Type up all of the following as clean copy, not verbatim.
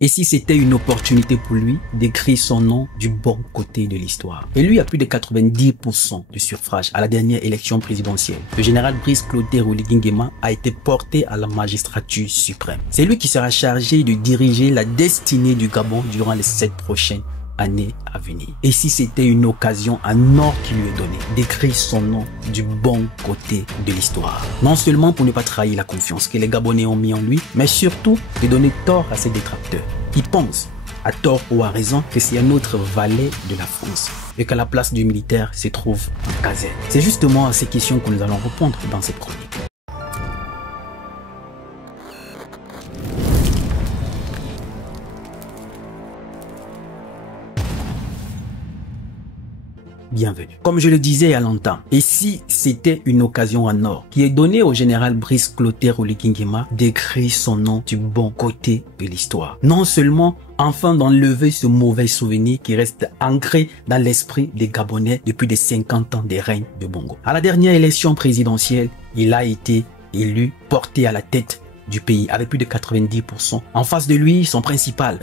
Et si c'était une opportunité pour lui d'écrire son nom du bon côté de l'histoire? Et lui a plus de 90% de suffrage à la dernière élection présidentielle. Le général Brice Clotaire Oligui Nguema a été porté à la magistrature suprême. C'est lui qui sera chargé de diriger la destinée du Gabon durant les 7 prochaines années à venir. Et si c'était une occasion, un or qui lui est donné d'écrire son nom du bon côté de l'histoire? Non seulement pour ne pas trahir la confiance que les Gabonais ont mis en lui, mais surtout de donner tort à ses détracteurs qui pensent, à tort ou à raison, que c'est un autre valet de la France et qu'à la place du militaire se trouve un caserne. C'est justement à ces questions que nous allons répondre dans cette chronique. Bienvenue. Comme je le disais à longtemps, et si c'était une occasion en or qui est donnée au général Brice Clotaire Oligui Nguema d'écrire son nom du bon côté de l'histoire. Non seulement enfin d'enlever ce mauvais souvenir qui reste ancré dans l'esprit des Gabonais depuis des 50 ans des règnes de Bongo. À la dernière élection présidentielle, il a été élu, porté à la tête du pays avec plus de 90%. En face de lui, son principal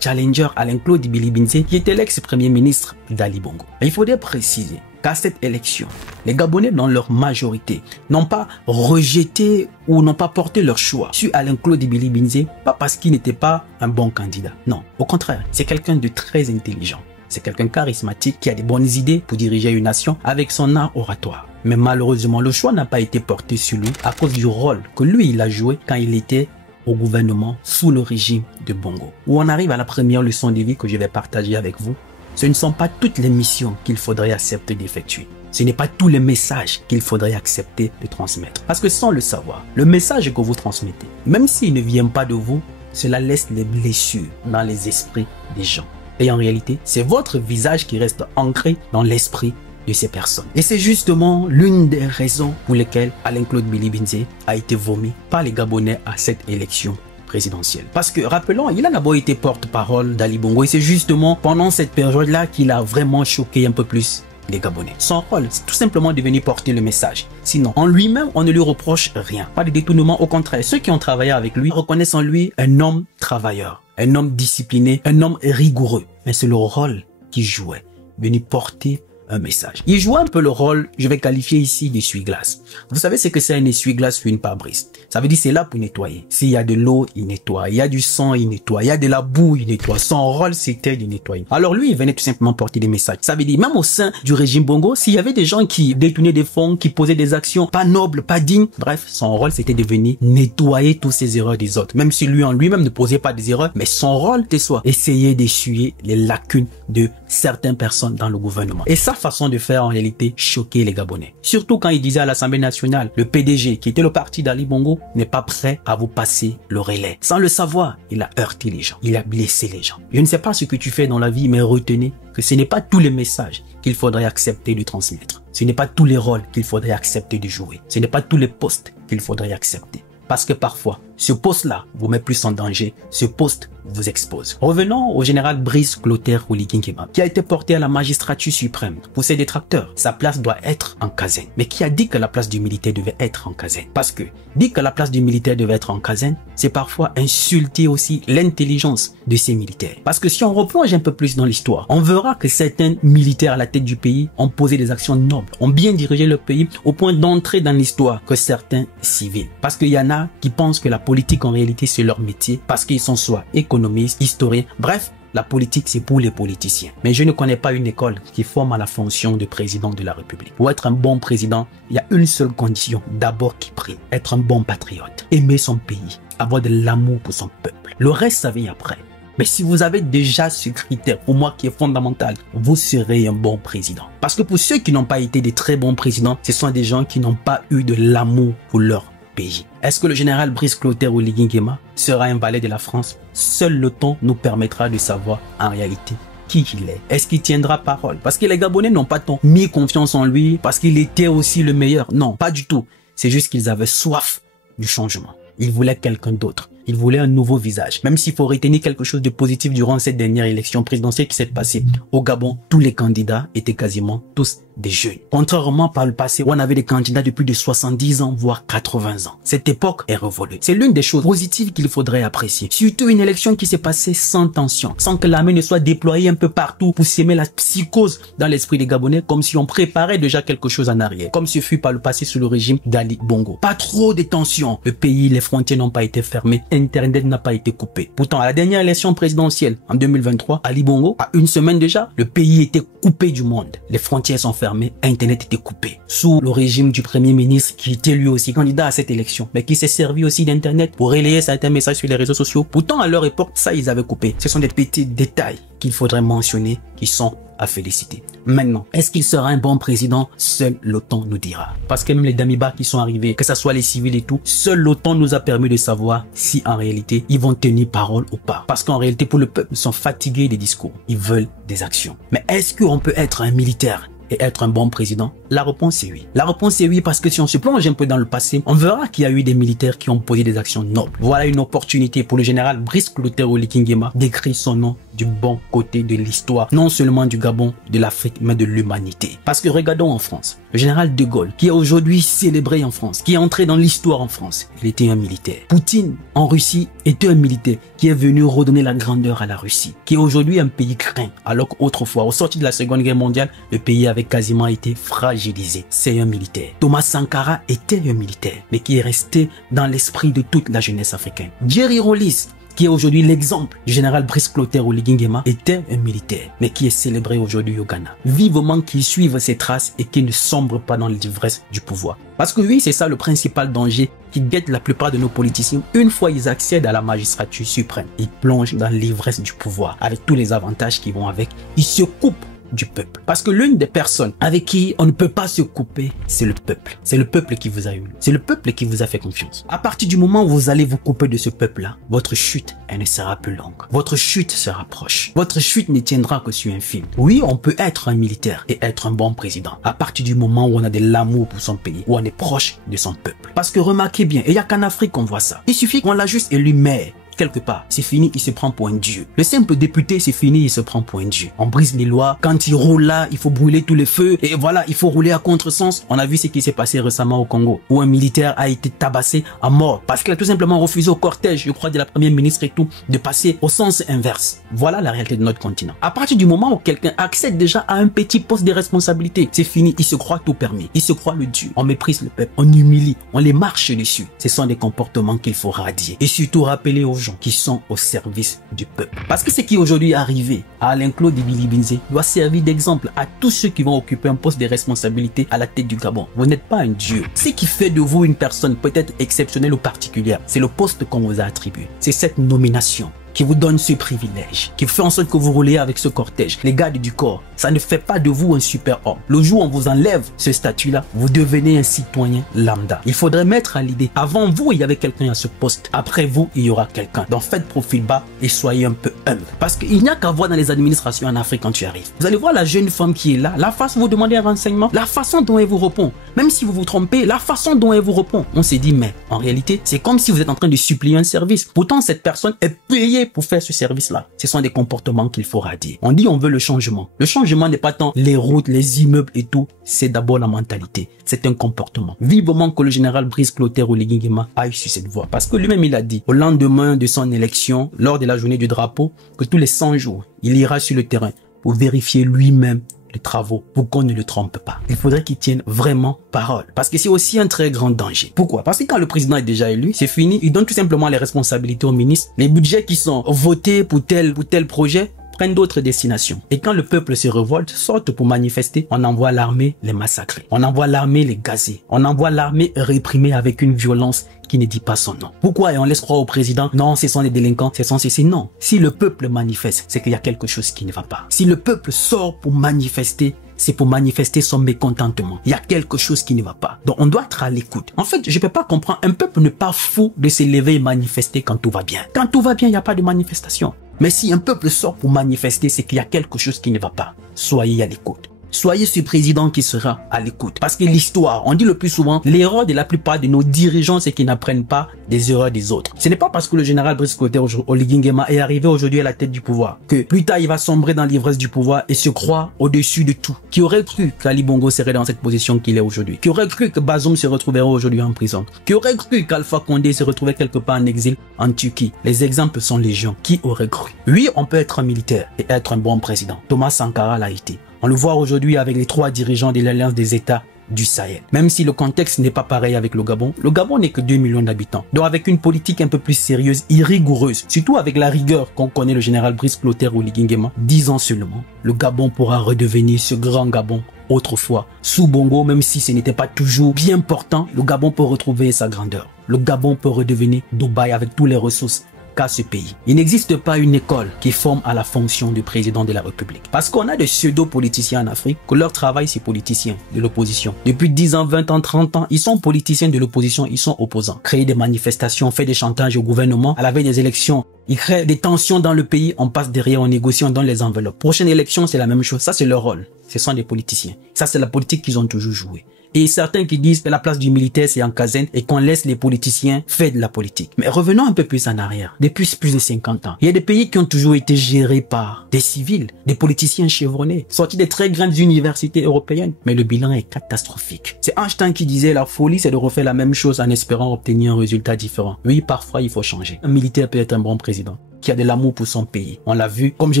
challenger, Alain-Claude Billy-Binze, qui était l'ex-premier ministre d'Ali Bongo. Et il faudrait préciser qu'à cette élection, les Gabonais dans leur majorité n'ont pas rejeté ou n'ont pas porté leur choix sur Alain-Claude Billy-Binze, pas parce qu'il n'était pas un bon candidat. Non, au contraire, c'est quelqu'un de très intelligent. C'est quelqu'un charismatique qui a des bonnes idées pour diriger une nation avec son art oratoire. Mais malheureusement, le choix n'a pas été porté sur lui à cause du rôle que lui, il a joué quand il était au gouvernement sous le régime de Bongo. Où on arrive à la première leçon de vie que je vais partager avec vous. Ce ne sont pas toutes les missions qu'il faudrait accepter d'effectuer. Ce n'est pas tous les messages qu'il faudrait accepter de transmettre. Parce que sans le savoir, le message que vous transmettez, même s'il ne vient pas de vous, cela laisse des blessures dans les esprits des gens. Et en réalité, c'est votre visage qui reste ancré dans l'esprit de ces personnes. Et c'est justement l'une des raisons pour lesquelles Alain-Claude Billy-Binze a été vomi par les Gabonais à cette élection présidentielle. Parce que, rappelons, il a d'abord été porte-parole d'Ali Bongo et c'est justement pendant cette période-là qu'il a vraiment choqué un peu plus les Gabonais. Son rôle, c'est tout simplement de venir porter le message. Sinon, en lui-même, on ne lui reproche rien. Pas de détournement, au contraire. Ceux qui ont travaillé avec lui reconnaissent en lui un homme travailleur, un homme discipliné, un homme rigoureux. Mais c'est le rôle qu'il jouait, venir porter un message. Il joue un peu le rôle, je vais qualifier ici d'essuie-glace. Vous savez ce que c'est un essuie-glace sur une pare-brise? Ça veut dire c'est là pour nettoyer. S'il y a de l'eau, il nettoie. Il y a du sang, il nettoie. Il y a de la boue, il nettoie. Son rôle, c'était de nettoyer. Alors lui, il venait tout simplement porter des messages. Ça veut dire, même au sein du régime Bongo, s'il y avait des gens qui détournaient des fonds, qui posaient des actions pas nobles, pas dignes, bref, son rôle, c'était de venir nettoyer toutes ces erreurs des autres. Même si lui, en lui-même, ne posait pas des erreurs, mais son rôle, c'était soit essayer d'essuyer les lacunes de certaines personnes dans le gouvernement. Et sa façon de faire, en réalité, choquer les Gabonais. Surtout quand il disait à l'Assemblée nationale, le PDG, qui était le parti d'Ali Bongo, n'est pas prêt à vous passer le relais. Sans le savoir, il a heurté les gens. Il a blessé les gens. Je ne sais pas ce que tu fais dans la vie, mais retenez que ce n'est pas tous les messages qu'il faudrait accepter de transmettre. Ce n'est pas tous les rôles qu'il faudrait accepter de jouer. Ce n'est pas tous les postes qu'il faudrait accepter. Parce que parfois, ce poste-là vous met plus en danger, ce poste vous expose. Revenons au général Brice Clotaire Oligui Nguema, qui a été porté à la magistrature suprême. Pour ses détracteurs, sa place doit être en caserne. Mais qui a dit que la place du militaire devait être en caserne? Parce que dire que la place du militaire devait être en caserne, c'est parfois insulter aussi l'intelligence de ces militaires. Parce que si on replonge un peu plus dans l'histoire, on verra que certains militaires à la tête du pays ont posé des actions nobles, ont bien dirigé le pays au point d'entrer dans l'histoire que certains civils. Parce qu'il y en a qui pensent que la politique en réalité c'est leur métier, parce qu'ils sont soit économistes, historiens, bref, la politique c'est pour les politiciens. Mais je ne connais pas une école qui forme à la fonction de président de la République. Pour être un bon président, il y a une seule condition, d'abord qui prime, être un bon patriote, aimer son pays, avoir de l'amour pour son peuple. Le reste ça vient après. Mais si vous avez déjà ce critère, pour moi qui est fondamental, vous serez un bon président. Parce que pour ceux qui n'ont pas été des très bons présidents, ce sont des gens qui n'ont pas eu de l'amour pour leur pays. Est-ce que le général Brice Clotaire Oligui Nguema sera un valet de la France? Seul le temps nous permettra de savoir en réalité qui il est. Est-ce qu'il tiendra parole? Parce que les Gabonais n'ont pas tant mis confiance en lui parce qu'il était aussi le meilleur. Non, pas du tout. C'est juste qu'ils avaient soif du changement. Ils voulaient quelqu'un d'autre. Il voulait un nouveau visage. Même s'il faut retenir quelque chose de positif durant cette dernière élection présidentielle qui s'est passée au Gabon, tous les candidats étaient quasiment tous des jeunes. Contrairement par le passé où on avait des candidats de plus de 70 ans, voire 80 ans. Cette époque est révolue. C'est l'une des choses positives qu'il faudrait apprécier. Surtout une élection qui s'est passée sans tension, sans que l'armée ne soit déployée un peu partout pour s'aimer la psychose dans l'esprit des Gabonais, comme si on préparait déjà quelque chose en arrière, comme ce fut par le passé sous le régime d'Ali Bongo. Pas trop de tension. Le pays, les frontières n'ont pas été fermées, Internet n'a pas été coupé. Pourtant, à la dernière élection présidentielle en 2023, Ali Bongo, à une semaine déjà, le pays était coupé du monde. Les frontières sont fermées, Internet était coupé. Sous le régime du premier ministre qui était lui aussi candidat à cette élection, mais qui s'est servi aussi d'Internet pour relayer certains messages sur les réseaux sociaux. Pourtant, à leur époque, ça, ils avaient coupé. Ce sont des petits détails qu'il faudrait mentionner qui sont à féliciter. Maintenant, est-ce qu'il sera un bon président? Seul l'OTAN nous dira. Parce que même les Damiba qui sont arrivés, que ce soit les civils et tout, seul l'OTAN nous a permis de savoir si en réalité ils vont tenir parole ou pas. Parce qu'en réalité, pour le peuple, ils sont fatigués des discours. Ils veulent des actions. Mais est-ce qu'on peut être un militaire et être un bon président? La réponse est oui. La réponse est oui parce que si on se plonge un peu dans le passé, on verra qu'il y a eu des militaires qui ont posé des actions nobles. Voilà une opportunité pour le général Brice Clotaire Oligui Nguema d'écrire son nom du bon côté de l'histoire, non seulement du Gabon, de l'Afrique, mais de l'humanité. Parce que regardons en France, le général de Gaulle, qui est aujourd'hui célébré en France, qui est entré dans l'histoire en France, il était un militaire. Poutine, en Russie, était un militaire qui est venu redonner la grandeur à la Russie, qui est aujourd'hui un pays craint, alors qu'autrefois, au sortir de la Seconde Guerre mondiale, le pays avait quasiment été fragilisé. C'est un militaire. Thomas Sankara était un militaire, mais qui est resté dans l'esprit de toute la jeunesse africaine. Jerry Rawlings, qui est aujourd'hui l'exemple du général Brice Clotaire Oligui Nguema, était un militaire, mais qui est célébré aujourd'hui au Ghana. Vivement qu'il suive ses traces et qu'il ne sombre pas dans l'ivresse du pouvoir. Parce que oui, c'est ça le principal danger qui guette la plupart de nos politiciens. Une fois ils accèdent à la magistrature suprême, ils plongent dans l'ivresse du pouvoir, avec tous les avantages qui vont avec. Ils se coupent du peuple. Parce que l'une des personnes avec qui on ne peut pas se couper, c'est le peuple. C'est le peuple qui vous a eu. C'est le peuple qui vous a fait confiance. À partir du moment où vous allez vous couper de ce peuple-là, votre chute, elle ne sera plus longue. Votre chute sera proche. Votre chute ne tiendra que sur un fil. Oui, on peut être un militaire et être un bon président. À partir du moment où on a de l'amour pour son pays, où on est proche de son peuple. Parce que remarquez bien, et il n'y a qu'en Afrique qu'on voit ça. Il suffit qu'on l'a juste élu maire. Quelque part, c'est fini, il se prend pour un dieu. Le simple député, c'est fini, il se prend pour un dieu. On brise les lois, quand il roule là, il faut brûler tous les feux, et voilà, il faut rouler à contresens. On a vu ce qui s'est passé récemment au Congo, où un militaire a été tabassé à mort, parce qu'il a tout simplement refusé au cortège, je crois, de la première ministre et tout, de passer au sens inverse. Voilà la réalité de notre continent. À partir du moment où quelqu'un accède déjà à un petit poste de responsabilité, c'est fini, il se croit tout permis, il se croit le dieu. On méprise le peuple, on humilie, on les marche dessus. Ce sont des comportements qu'il faut radier. Et surtout rappeler aux gens qui sont au service du peuple. Parce que ce qui est aujourd'hui arrivé à Alain-Claude Billy doit servir d'exemple à tous ceux qui vont occuper un poste de responsabilité à la tête du Gabon. Vous n'êtes pas un dieu. Ce qui fait de vous une personne peut-être exceptionnelle ou particulière, c'est le poste qu'on vous a attribué. C'est cette nomination qui vous donne ce privilège, qui fait en sorte que vous roulez avec ce cortège, les gardes du corps. Ça ne fait pas de vous un super homme. Le jour où on vous enlève ce statut-là, vous devenez un citoyen lambda. Il faudrait mettre à l'idée, avant vous, il y avait quelqu'un à ce poste. Après vous, il y aura quelqu'un. Donc faites profil bas et soyez un peu humble. Parce qu'il n'y a qu'à voir dans les administrations en Afrique quand tu arrives. Vous allez voir la jeune femme qui est là, la façon dont vous demandez un renseignement, la façon dont elle vous répond. Même si vous vous trompez, la façon dont elle vous répond. On s'est dit, mais en réalité, c'est comme si vous êtes en train de supplier un service. Pourtant, cette personne est payée pour faire ce service-là. Ce sont des comportements qu'il faut radier. On dit on veut le changement. Le changement n'est pas tant les routes, les immeubles et tout. C'est d'abord la mentalité. C'est un comportement. Vivement que le général Brice Clotaire Oligui Nguema aille sur cette voie. Parce que lui-même, il a dit, au lendemain de son élection, lors de la journée du drapeau, que tous les 100 jours, il ira sur le terrain pour vérifier lui-même les travaux pour qu'on ne le trompe pas. Il faudrait qu'il tienne vraiment parole. Parce que c'est aussi un très grand danger. Pourquoi? Parce que quand le président est déjà élu, c'est fini. Il donne tout simplement les responsabilités aux ministres. Les budgets qui sont votés pour tel projet prennent d'autres destinations. Et quand le peuple se révolte, sortent pour manifester, on envoie l'armée les massacrer. On envoie l'armée les gazer. On envoie l'armée réprimer avec une violence qui ne dit pas son nom. Pourquoi? Et on laisse croire au président, non, ce sont des délinquants, ce sont ceci. Non. Si le peuple manifeste, c'est qu'il y a quelque chose qui ne va pas. Si le peuple sort pour manifester, c'est pour manifester son mécontentement. Il y a quelque chose qui ne va pas. Donc on doit être à l'écoute. En fait, je ne peux pas comprendre. Un peuple n'est pas fou de se lever et manifester quand tout va bien. Quand tout va bien, il n'y a pas de manifestation. Mais si un peuple sort pour manifester, c'est qu'il y a quelque chose qui ne va pas. Soyez à l'écoute. Soyez ce président qui sera à l'écoute. Parce que l'histoire, on dit le plus souvent, l'erreur de la plupart de nos dirigeants, c'est qu'ils n'apprennent pas des erreurs des autres. Ce n'est pas parce que le général Brice Clotaire Oligui Nguema est arrivé aujourd'hui à la tête du pouvoir que plus tard il va sombrer dans l'ivresse du pouvoir et se croire au-dessus de tout. Qui aurait cru qu'Ali Bongo serait dans cette position qu'il est aujourd'hui? Qui aurait cru que Bazoum se retrouverait aujourd'hui en prison? Qui aurait cru qu'Alpha Condé se retrouvait quelque part en exil en Turquie? Les exemples sont légion. Qui aurait cru? Oui, on peut être un militaire et être un bon président. Thomas Sankara l'a été. On le voit aujourd'hui avec les 3 dirigeants de l'Alliance des États du Sahel. Même si le contexte n'est pas pareil avec le Gabon n'est que 2 millions d'habitants. Donc avec une politique un peu plus sérieuse et rigoureuse, surtout avec la rigueur qu'on connaît le général Brice Clotaire Oligui Nguema, 10 ans seulement, le Gabon pourra redevenir ce grand Gabon autrefois. Sous Bongo, même si ce n'était pas toujours bien portant, le Gabon peut retrouver sa grandeur. Le Gabon peut redevenir Dubaï avec toutes les ressources qu'a ce pays. Il n'existe pas une école qui forme à la fonction du président de la République. Parce qu'on a des pseudo-politiciens en Afrique, que leur travail c'est politiciens de l'opposition. Depuis 10 ans, 20 ans, 30 ans, ils sont politiciens de l'opposition, ils sont opposants. Créer des manifestations, faire des chantages au gouvernement, à la veille des élections, ils créent des tensions dans le pays, on passe derrière, on négocie, on donne les enveloppes. Prochaine élection, c'est la même chose. Ça, c'est leur rôle. Ce sont des politiciens. Ça, c'est la politique qu'ils ont toujours jouée. Et certains qui disent que la place du militaire c'est en caserne et qu'on laisse les politiciens faire de la politique. Mais revenons un peu plus en arrière. Depuis plus de 50 ans, il y a des pays qui ont toujours été gérés par des civils, des politiciens chevronnés, sortis des très grandes universités européennes. Mais le bilan est catastrophique. C'est Einstein qui disait la folie c'est de refaire la même chose en espérant obtenir un résultat différent. Oui, parfois il faut changer. Un militaire peut être un bon président qui a de l'amour pour son pays. On l'a vu, comme je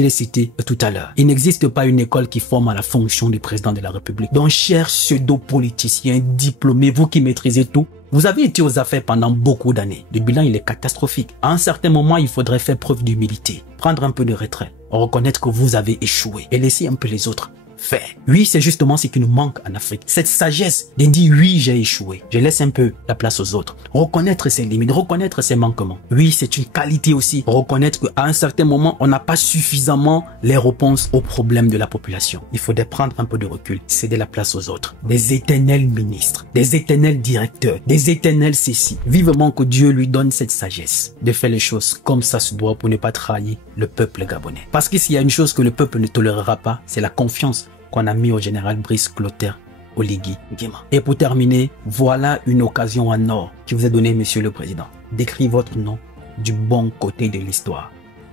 l'ai cité tout à l'heure. Il n'existe pas une école qui forme à la fonction du président de la République. Donc, chers pseudo-politiciens diplômés, vous qui maîtrisez tout, vous avez été aux affaires pendant beaucoup d'années. Le bilan, il est catastrophique. À un certain moment, il faudrait faire preuve d'humilité, prendre un peu de retrait, reconnaître que vous avez échoué et laisser un peu les autres faire. Oui, c'est justement ce qui nous manque en Afrique. Cette sagesse de dire oui, j'ai échoué. Je laisse un peu la place aux autres. Reconnaître ses limites, reconnaître ses manquements. Oui, c'est une qualité aussi. Reconnaître qu'à un certain moment, on n'a pas suffisamment les réponses aux problèmes de la population. Il faudrait prendre un peu de recul, céder la place aux autres. Des éternels ministres, des éternels directeurs, des éternels ceci. Vivement que Dieu lui donne cette sagesse de faire les choses comme ça se doit pour ne pas trahir le peuple gabonais. Parce que s'il y a une chose que le peuple ne tolérera pas, c'est la confiance qu'on a mis au général Brice Clotaire Oligui Nguema. Et pour terminer, voilà une occasion en or qui vous est donnée, Monsieur le Président, d'écrire votre nom du bon côté de l'histoire.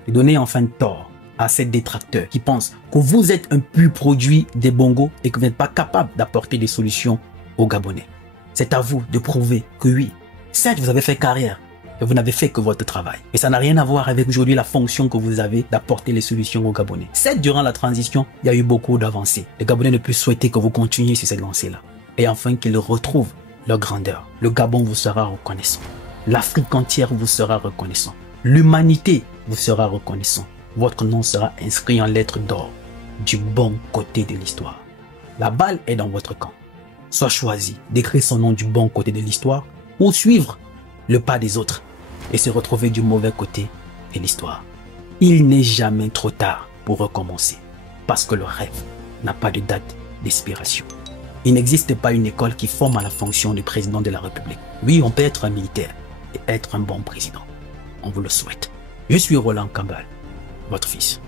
Et donner enfin tort à ces détracteurs qui pensent que vous êtes un pur produit des bongos et que vous n'êtes pas capable d'apporter des solutions aux Gabonais. C'est à vous de prouver que oui, certes vous avez fait carrière, mais vous n'avez fait que votre travail. Et ça n'a rien à voir avec aujourd'hui la fonction que vous avez d'apporter les solutions aux Gabonais. Certes, durant la transition, il y a eu beaucoup d'avancées. Les Gabonais ne peuvent souhaiter que vous continuiez sur cette lancée-là. Et enfin, qu'ils retrouvent leur grandeur. Le Gabon vous sera reconnaissant. L'Afrique entière vous sera reconnaissant. L'humanité vous sera reconnaissant. Votre nom sera inscrit en lettres d'or du bon côté de l'histoire. La balle est dans votre camp. Soit choisi d'écrire son nom du bon côté de l'histoire ou suivre le pas des autres et se retrouver du mauvais côté de l'histoire. Il n'est jamais trop tard pour recommencer parce que le rêve n'a pas de date d'expiration. Il n'existe pas une école qui forme à la fonction du président de la République. Oui, on peut être un militaire et être un bon président. On vous le souhaite. Je suis Roland Kambal, votre fils.